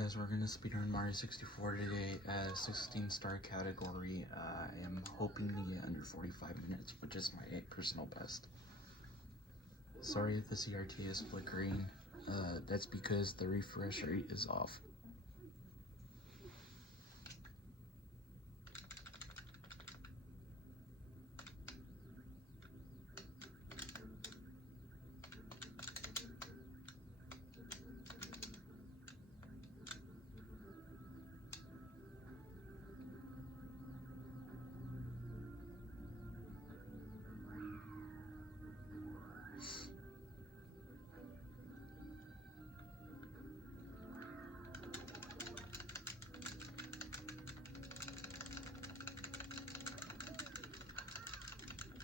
guys, we're gonna speedrun Mario 64 today at 16-star category. I am hoping to get under 45 minutes, which is my personal best. Sorry if the CRT is flickering. That's because the refresh rate is off.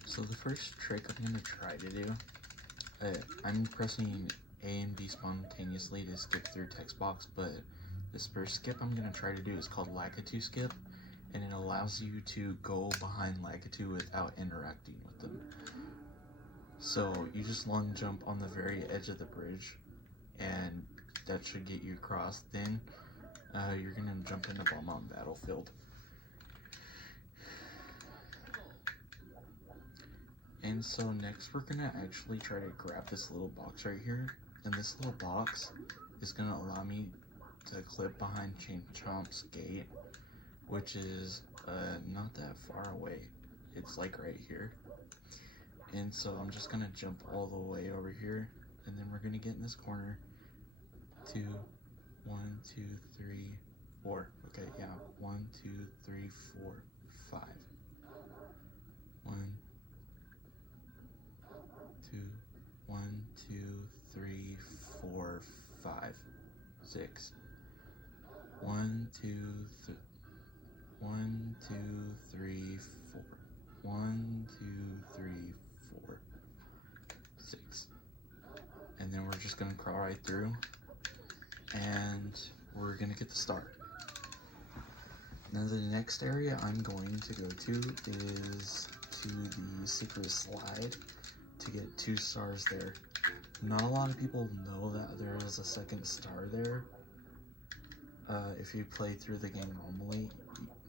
So the first trick I'm going to try to do, I'm pressing A and B spontaneously to skip through text box, but this first skip I'm going to try to do is called Lakitu skip, and it allows you to go behind Lakitu without interacting with them. So you just long jump on the very edge of the bridge, and that should get you across. Then you're going to jump into Belmont Battlefield. And so next we're gonna actually try to grab this little box right here, and this little box is gonna allow me to clip behind Chain Chomp's gate, which is not that far away. It's like right here. And so I'm just gonna jump all the way over here, and then we're gonna get in this corner. 2, 1, 2, 3, 4. Okay, yeah, 1, 2, 3, 4, 5. 1, 2, 1, 2, 3, 4, 5, 6. 1, 2, 3, 1, 2, 3, 4. 1, 2, 3, 4, 6. And then we're just gonna crawl right through, and we're gonna get the start. Now the next area I'm going to go to is to the secret slide to get 2 stars there. Not a lot of people know that there is a second star there. If you play through the game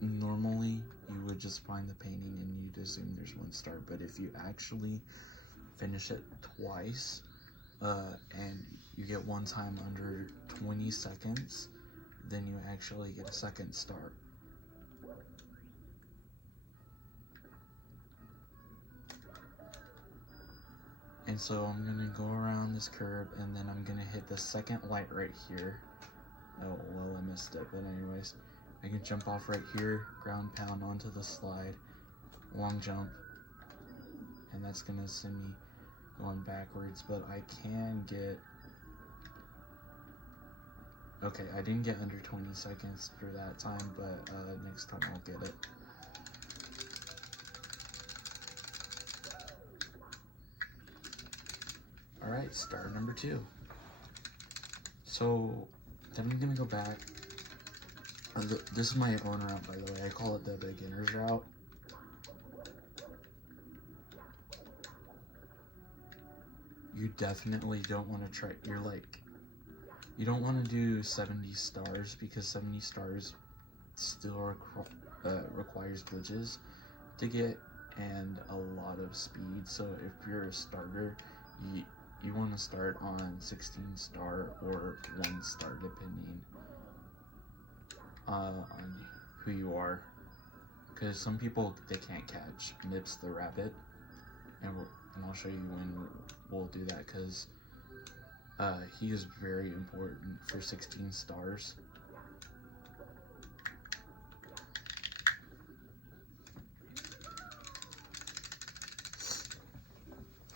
normally you would just find the painting and you'd assume there's 1 star, but if you actually finish it twice and you get 1 time under 20 seconds, then you actually get a second star. And so I'm gonna go around this curve, and then I'm gonna hit the second light right here. Oh, well, I missed it, but anyways, I can jump off right here, ground pound onto the slide, long jump, and that's gonna send me going backwards, but I can get, okay, I didn't get under 20 seconds for that time, but next time I'll get it. Alright, star number 2. So then I'm gonna go back. This is my own route, by the way. I call it the beginner's route. You definitely don't want to try, you don't want to do 70 stars, because 70 stars still requires glitches to get and a lot of speed. So if you're a starter, you want to start on 16 star or 1 star, depending on who you are, because some people, they can't catch Nips the rabbit, and I'll show you when we'll do that, because he is very important for 16 stars.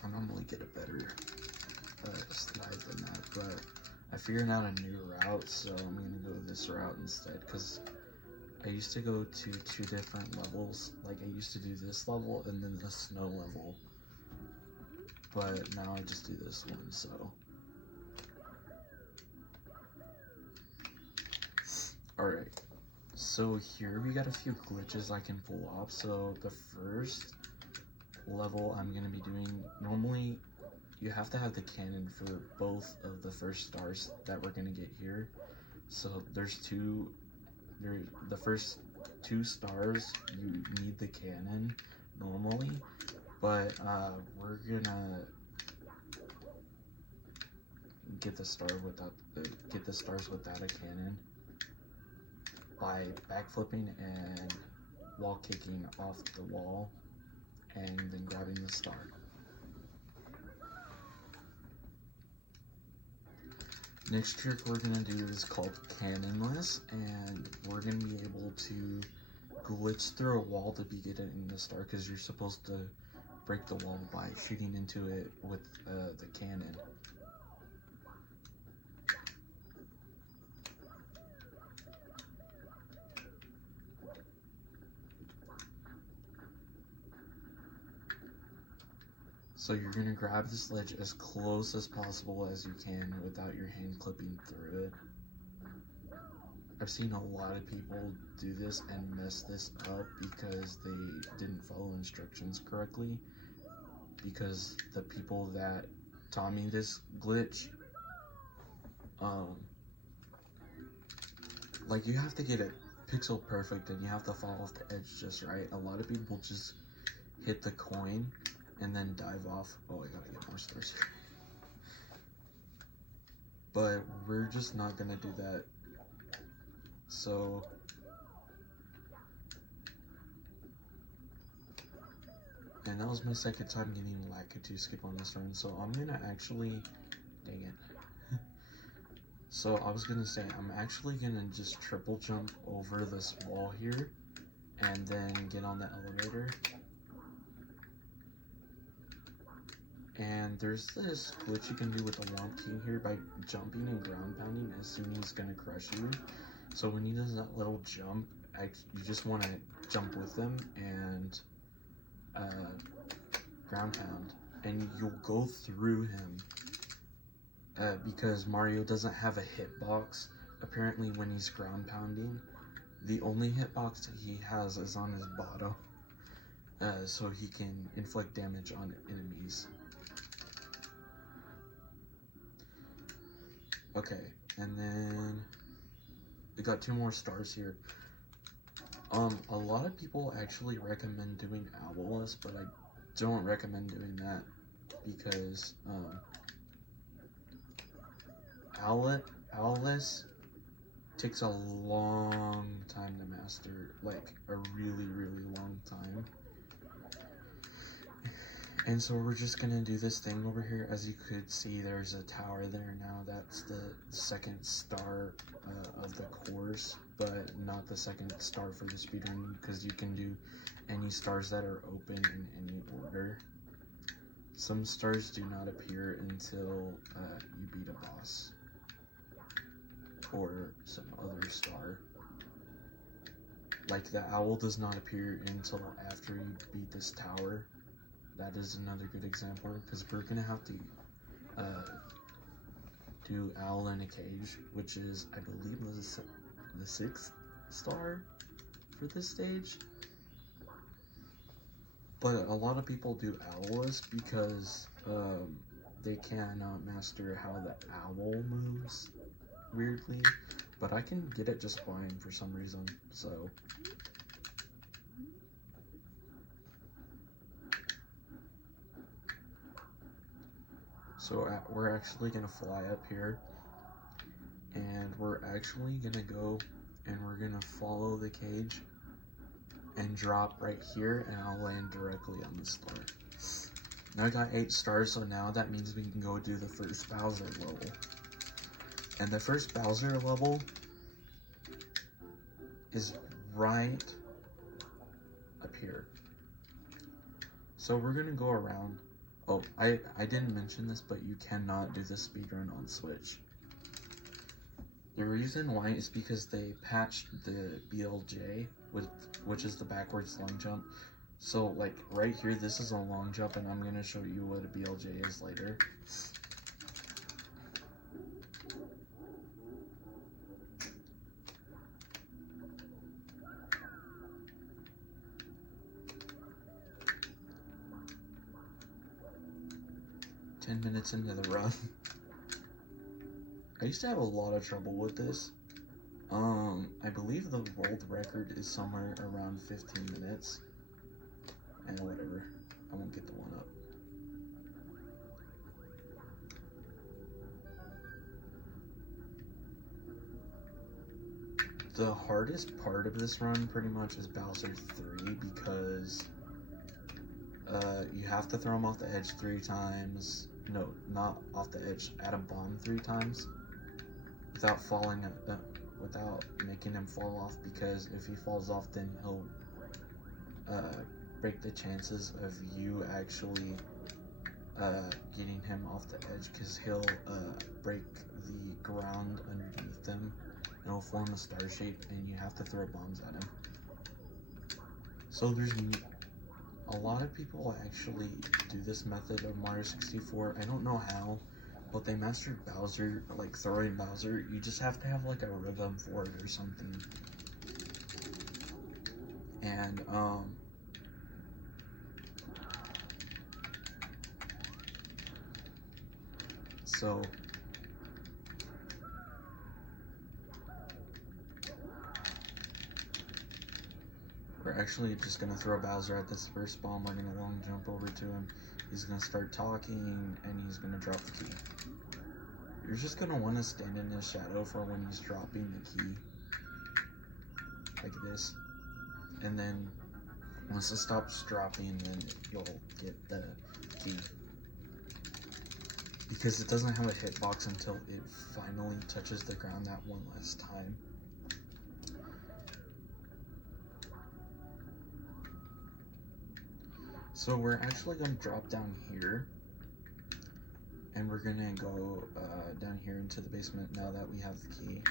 I normally get a better slide than that, but I figured out a new route, so I'm gonna go this route instead, because I used to go to 2 different levels. Like, I used to do this level and then the snow level, but now I just do this one. So alright, so here we got a few glitches I can pull off. So the first level I'm gonna be doing, normally you have to have the cannon for both of the first stars that we're gonna get here, So there's the first 2 stars, you need the cannon normally, but we're gonna get the stars without a cannon by backflipping and wall kicking off the wall and then grabbing the star. Next trick we're gonna do is called Cannonless, and we're gonna be able to glitch through a wall to be getting the star, because you're supposed to break the wall by shooting into it with the cannon. So you're gonna grab this ledge as close as possible as you can without your hand clipping through it. I've seen a lot of people do this and mess this up because they didn't follow instructions correctly. Because the people that taught me this glitch, like, you have to get it pixel perfect and you have to fall off the edge just right. A lot of people just hit the coin and then dive off. Oh, I gotta get more stars here. But we're just not gonna do that. So and that was my second time getting Lakitu skip on this run, so I'm gonna actually, dang it. So I was gonna say, I'm actually gonna just triple jump over this wall here and then get on the elevator. And there's this glitch you can do with the Womp King here by jumping and ground pounding as soon as he's gonna crush you. So when he does that little jump, you just want to jump with him and ground pound, and you'll go through him because Mario doesn't have a hitbox. Apparently when he's ground pounding, the only hitbox he has is on his bottom, so he can inflict damage on enemies. Okay, and then we got 2 more stars here. A lot of people actually recommend doing Owless, but I don't recommend doing that because Owless takes a long time to master, like a really, really long time. And so we're just gonna do this thing over here. As you could see, there's a tower there now. That's the second star of the course, but not the second star for the speedrun, because you can do any stars that are open in any order. Some stars do not appear until you beat a boss or some other star. Like the owl does not appear until after you beat this tower. That is another good example, because we're gonna have to do Owl in a Cage, which is, I believe, the 6th star for this stage. But a lot of people do Owlless because they cannot master how the owl moves weirdly, but I can get it just fine for some reason, so. So we're actually gonna fly up here, and we're actually gonna go and we're gonna follow the cage and drop right here, and I'll land directly on the star. Now I got 8 stars, so now that means we can go do the first Bowser level. And the first Bowser level is right up here. So we're gonna go around. Oh, I didn't mention this, but you cannot do the speedrun on Switch. The reason why is because they patched the BLJ, which is the backwards long jump. So, like, right here, this is a long jump, and I'm going to show you what a BLJ is later. Ten minutes into the run. I used to have a lot of trouble with this, I believe the world record is somewhere around 15 minutes. And whatever. I won't get the one up. The hardest part of this run pretty much is Bowser 3 because you have to throw him off the edge 3 times. No, not off the edge, at a bomb 3 times without falling, without making him fall off, because if he falls off then he'll break the chances of you actually getting him off the edge, because he'll break the ground underneath him and it'll form a star shape and you have to throw bombs at him. So there's a lot of people actually do this method of Mario 64. I don't know how, but they mastered Bowser, like throwing Bowser. You just have to have like a rhythm for it or something. And so we're actually just gonna throw Bowser at this first bomb. We're gonna long jump over to him. He's gonna start talking and he's gonna drop the key. You're just gonna want to stand in his shadow for when he's dropping the key, like this. And then once it stops dropping, then you'll get the key. Because it doesn't have a hitbox until it finally touches the ground that one last time. So we're actually going to drop down here, and we're going to go down here into the basement now that we have the key.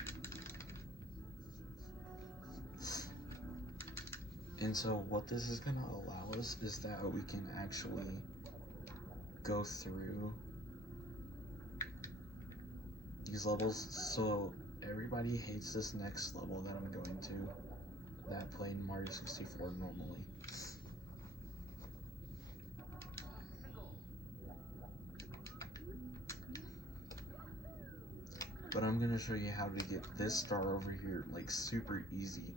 And so what this is going to allow us is that we can actually go through these levels. So everybody hates this next level that I'm going to, that played Mario 64 normally. But I'm gonna show you how to get this star over here, like, super easy.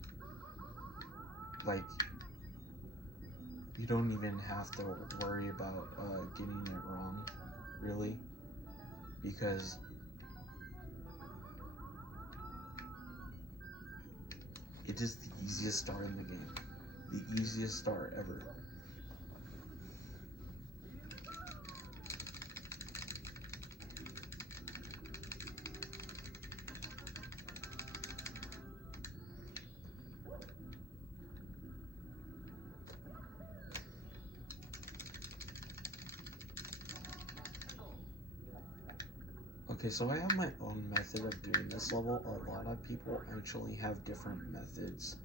Like, you don't even have to worry about getting it wrong, really, because it is the easiest star in the game. The easiest star ever. Okay, so I have my own method of doing this level. A lot of people actually have different methods.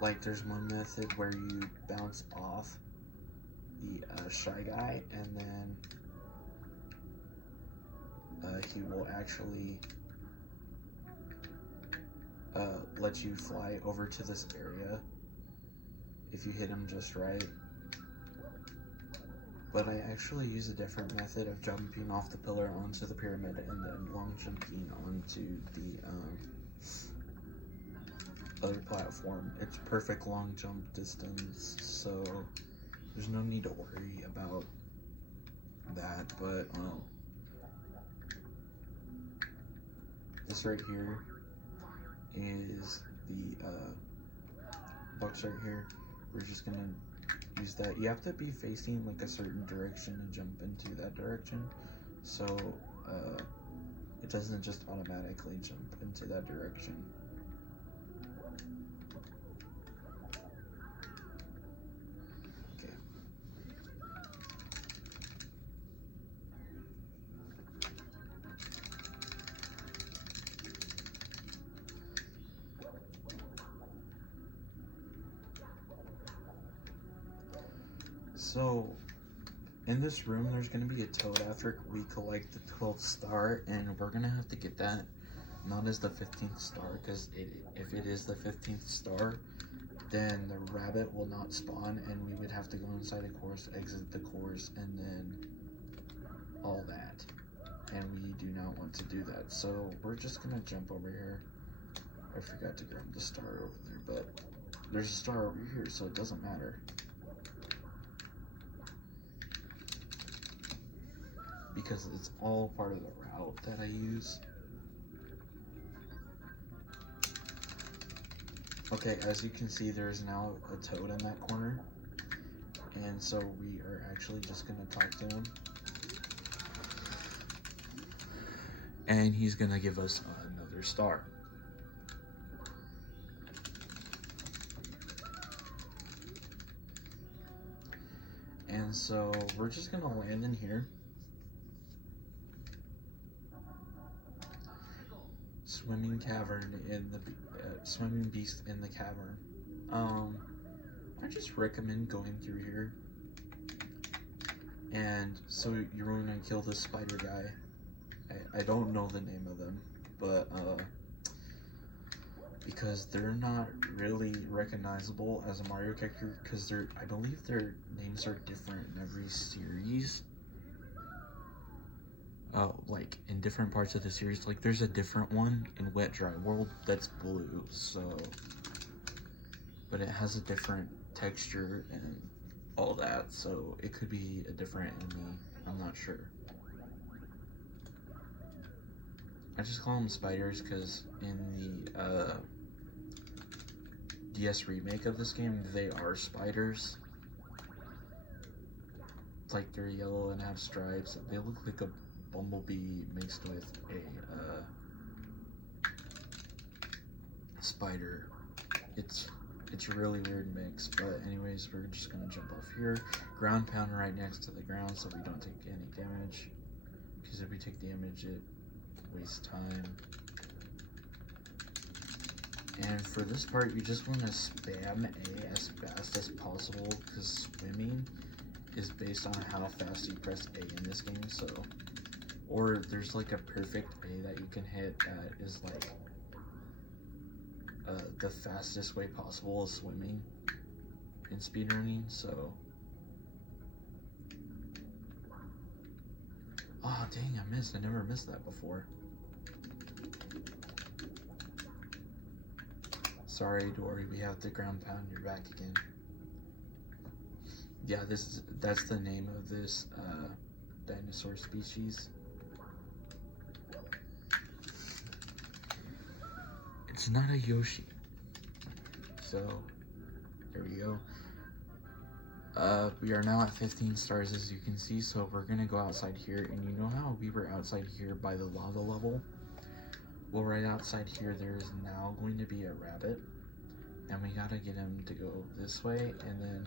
Like, there's one method where you bounce off the Shy Guy, and then he will actually let you fly over to this area if you hit him just right. But I actually use a different method of jumping off the pillar onto the pyramid and then long jumping onto the other platform. It's perfect long jump distance, so there's no need to worry about that. But this right here is the box right here. We're just gonna use that. You have to be facing like a certain direction to jump into that direction, so it doesn't just automatically jump into that direction. Okay. So, in this room, there's going to be a toad after we collect the 12th star, and we're going to have to get that not as the 15th star, because if it is the 15th star, then the rabbit will not spawn, and we would have to go inside a course, exit the course, and then all that. And we do not want to do that, so we're just going to jump over here. I forgot to grab the star over there, but there's a star over here, so it doesn't matter. Because it's all part of the route that I use. Okay, as you can see, there's now a toad in that corner. And so we are actually just going to talk to him. And he's going to give us another star. And so we're just going to land in here. Swimming cavern in the swimming beast in the cavern. I just recommend going through here. And so you're going to kill this spider guy. I don't know the name of them, but because they're not really recognizable as a Mario character, because I believe their names are different in every series. Like in different parts of the series, like there's a different one in Wet Dry World that's blue, so, but it has a different texture and all that, so it could be a different enemy, I'm not sure. I just call them spiders because in the DS remake of this game, they are spiders. It's like they're yellow and have stripes. They look like a bumblebee mixed with a spider. It's a really weird mix, but anyways, we're just gonna jump off here. Ground pound right next to the ground so we don't take any damage, because if we take damage it wastes time. And for this part you just want to spam A as fast as possible, because swimming is based on how fast you press A in this game, so, or there's like a perfect A that you can hit that is like the fastest way possible is swimming in speedrunning, so. Oh dang, I missed. I never missed that before. Sorry, Dory, we have to ground pound your back again. Yeah, that's the name of this dinosaur species. It's not a Yoshi. So, there we go. We are now at 15 stars, as you can see, so we're gonna go outside here, and you know how we were outside here by the lava level? Well, right outside here, there is now going to be a rabbit, and we gotta get him to go this way, and then,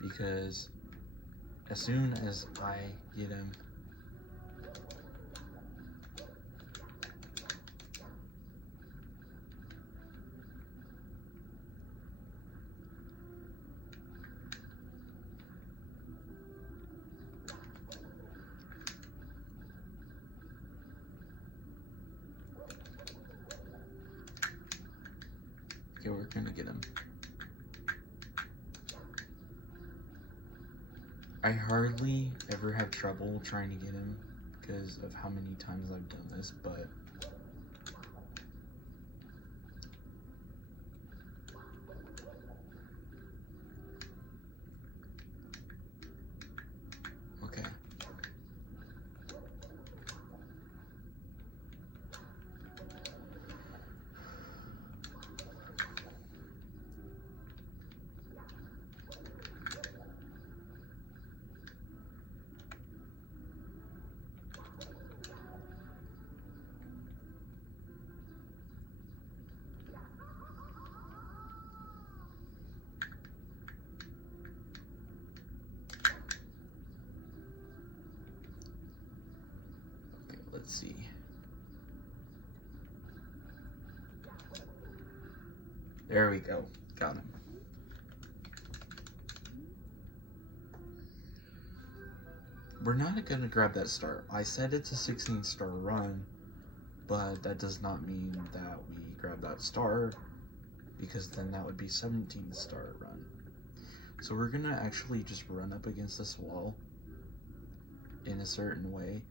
because as soon as I get him, okay, we're gonna get him. I hardly ever have trouble trying to get him because of how many times I've done this, but okay. Let's see. There we go. Got him. We're not gonna grab that star. I said it's a 16-star run, but that does not mean that we grab that star, because then that would be 17-star run. So we're gonna actually just run up against this wall in a certain way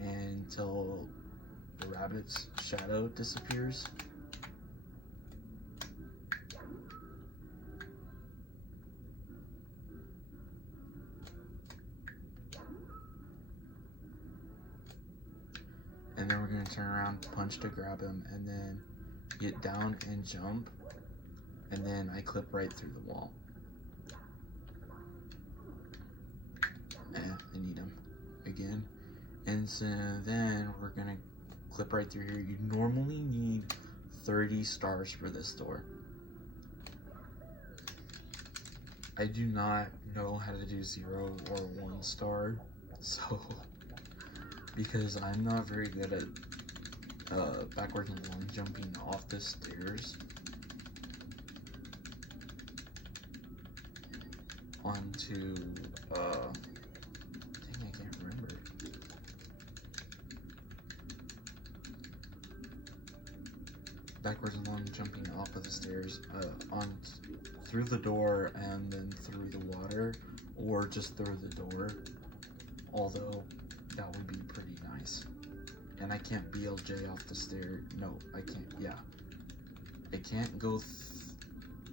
until the rabbit's shadow disappears. And then we're going to turn around, punch to grab him, and then get down and jump. And then I clip right through the wall. I need him again. And so then we're going to clip right through here. You normally need 30 stars for this door. I do not know how to do 0 or 1 star, so because I'm not very good at backwards and long jumping off the stairs onto dang, I can't remember. Backwards and long jumping off of the stairs on through the door and then through the water, or just through the door, although that would be pretty nice. And I can't BLJ off the stair. No, I can't. Yeah, I can't go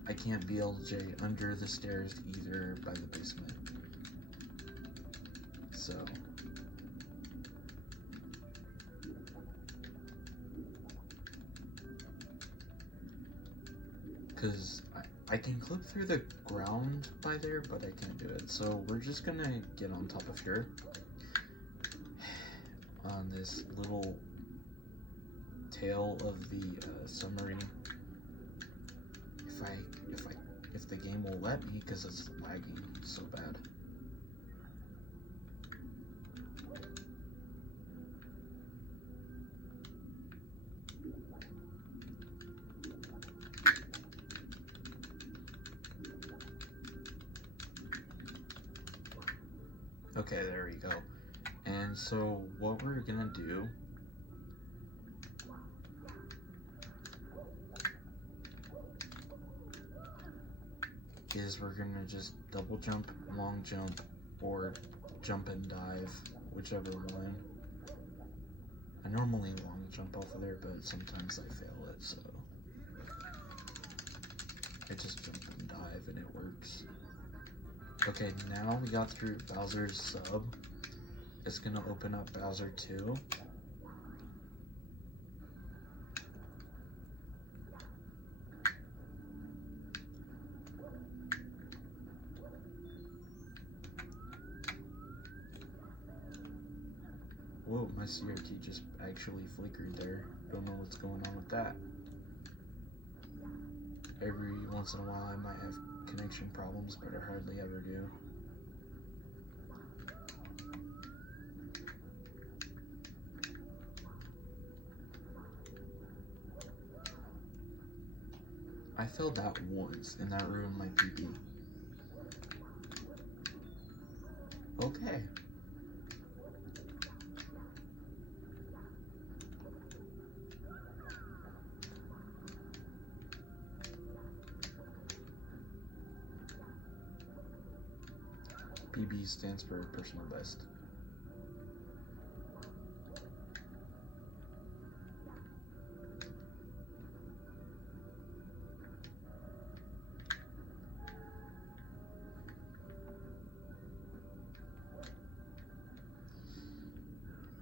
I can't BLJ under the stairs either by the basement. So because I can clip through the ground by there, but I can't do it. So we're just gonna get on top of here on this little tail of the submarine. If the game will let me, because it's lagging so bad. Okay, there we go. And so what we're gonna do is we're gonna just double jump, long jump, or jump and dive, whichever one. I normally long jump off of there, but sometimes I fail it, so I just jump and dive and it works. Okay, now we got through Bowser's sub. It's gonna open up Bowser 2. Whoa, my CRT just actually flickered there. Don't know what's going on with that. Every once in a while I might have connection problems, but I hardly ever do. I failed that once, and that ruined my PB. Okay. PB stands for personal best.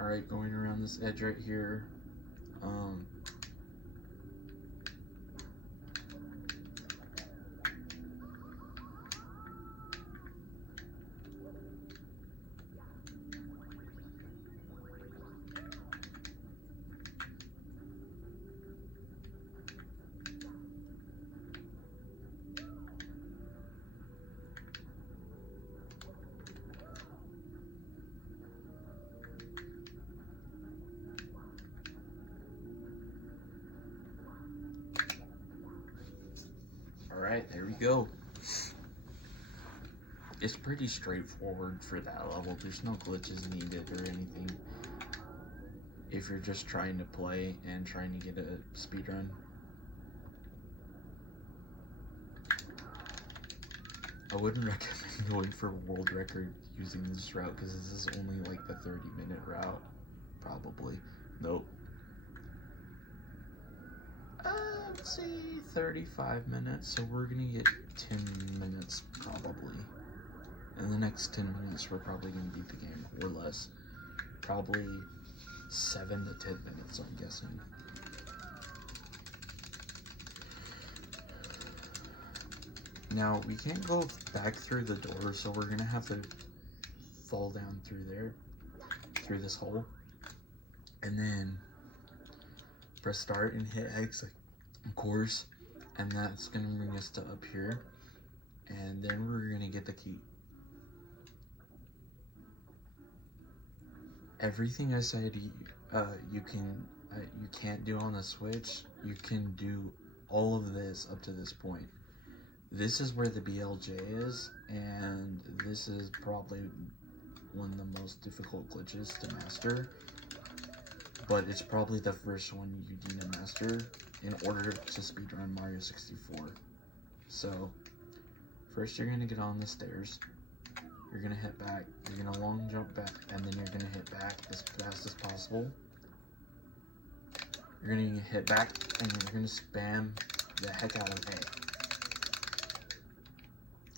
Alright, going around this edge right here. Alright, there we go. It's pretty straightforward for that level. There's no glitches needed or anything. If you're just trying to play and trying to get a speedrun. I wouldn't recommend going for a world record using this route because this is only like the 30-minute route. Probably. Nope. let's say 35 minutes, so we're gonna get 10 minutes probably. In the next 10 minutes, we're probably gonna beat the game, or less. Probably 7 to 10 minutes, I'm guessing. Now, we can't go back through the door, so we're gonna have to fall down through there, through this hole, and then press start and hit X, of course, and that's gonna bring us to up here, and then we're gonna get the key. Everything I said you can't do on the Switch, you can do all of this up to this point. This is where the BLJ is, and this is probably one of the most difficult glitches to master, but it's probably the first one you need to master in order to speedrun Mario 64. So, first you're going to get on the stairs, you're going to hit back, you're going to long jump back, and then you're going to hit back as fast as possible. You're going to hit back, and you're going to spam the heck out of A.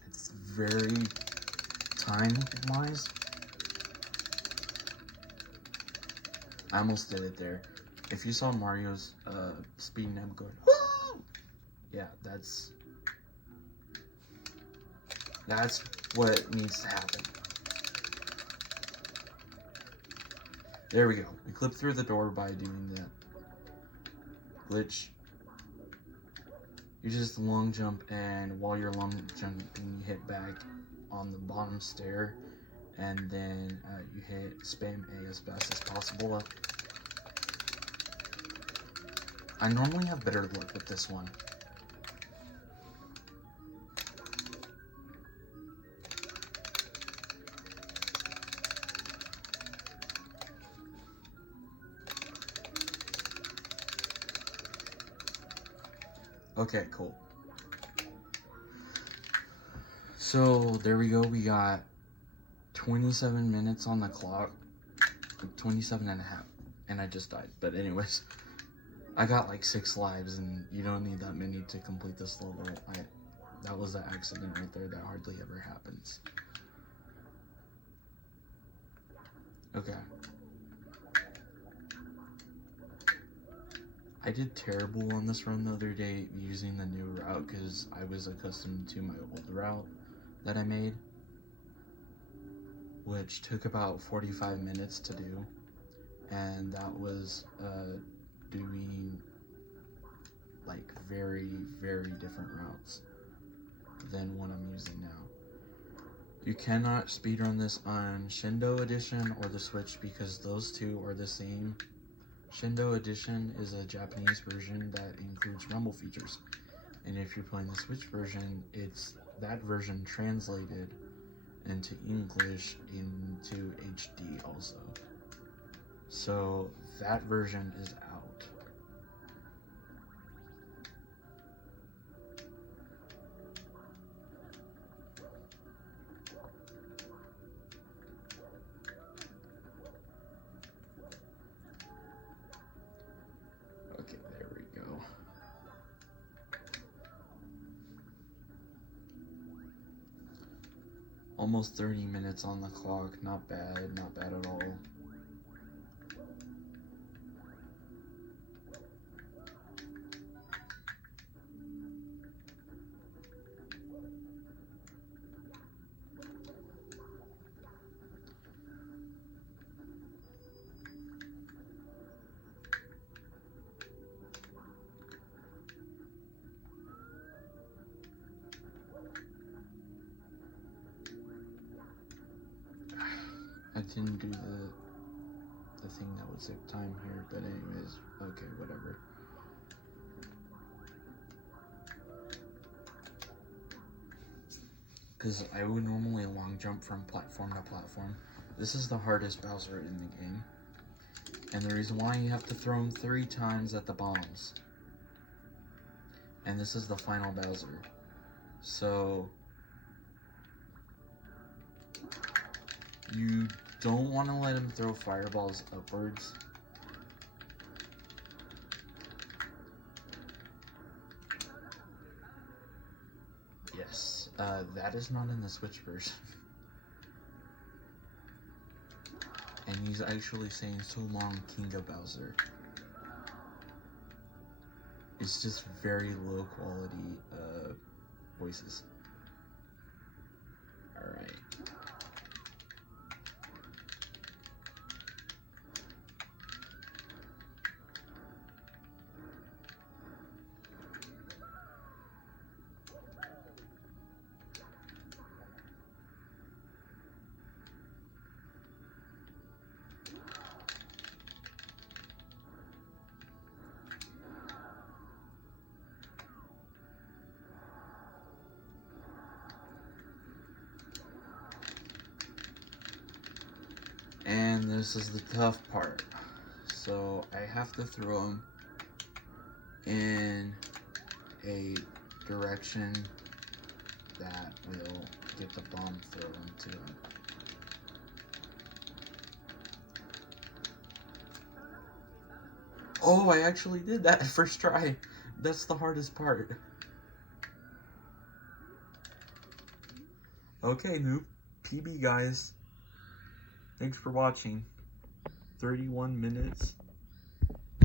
It's very time-wise. I almost did it there. If you saw Mario's speed nab going, woo! Yeah, that's what needs to happen. There we go. We clipped through the door by doing that glitch. You just long jump, and while you're long jumping, you hit back on the bottom stair, and then you hit spam A as fast as possible. I normally have better luck with this one. Okay, cool. So there we go. We got 27 minutes on the clock, 27 and a half, and I just died. But anyways, I got like 6 lives, and you don't need that many to complete this level. That was an accident right there. That hardly ever happens. Okay. I did terrible on this run the other day using the new route because I was accustomed to my old route that I made, which took about 45 minutes to do, and that was doing like very, very different routes than what I'm using now. You cannot speedrun this on Shindo Edition or the Switch because those two are the same. Shindo Edition is a Japanese version that includes rumble features, and if you're playing the Switch version, it's that version translated into English into HD also. So that version is out. Okay, there we go. Almost 30 minutes on the clock. Not bad, not bad at all. I didn't do the thing that would save time here, but anyways, okay, whatever. Because I would normally long jump from platform to platform. This is the hardest Bowser in the game. And the reason why, you have to throw him 3 times at the bombs. And this is the final Bowser. So you don't want to let him throw fireballs upwards. That is not in the Switch version. And he's actually saying so long, King of Bowser. It's just very low quality voices. Alright. And this is the tough part. So I have to throw him in a direction that will get the bomb thrown to him. Oh, I actually did that first try. That's the hardest part. Okay, noob. PB, guys. Thanks for watching. 31 minutes.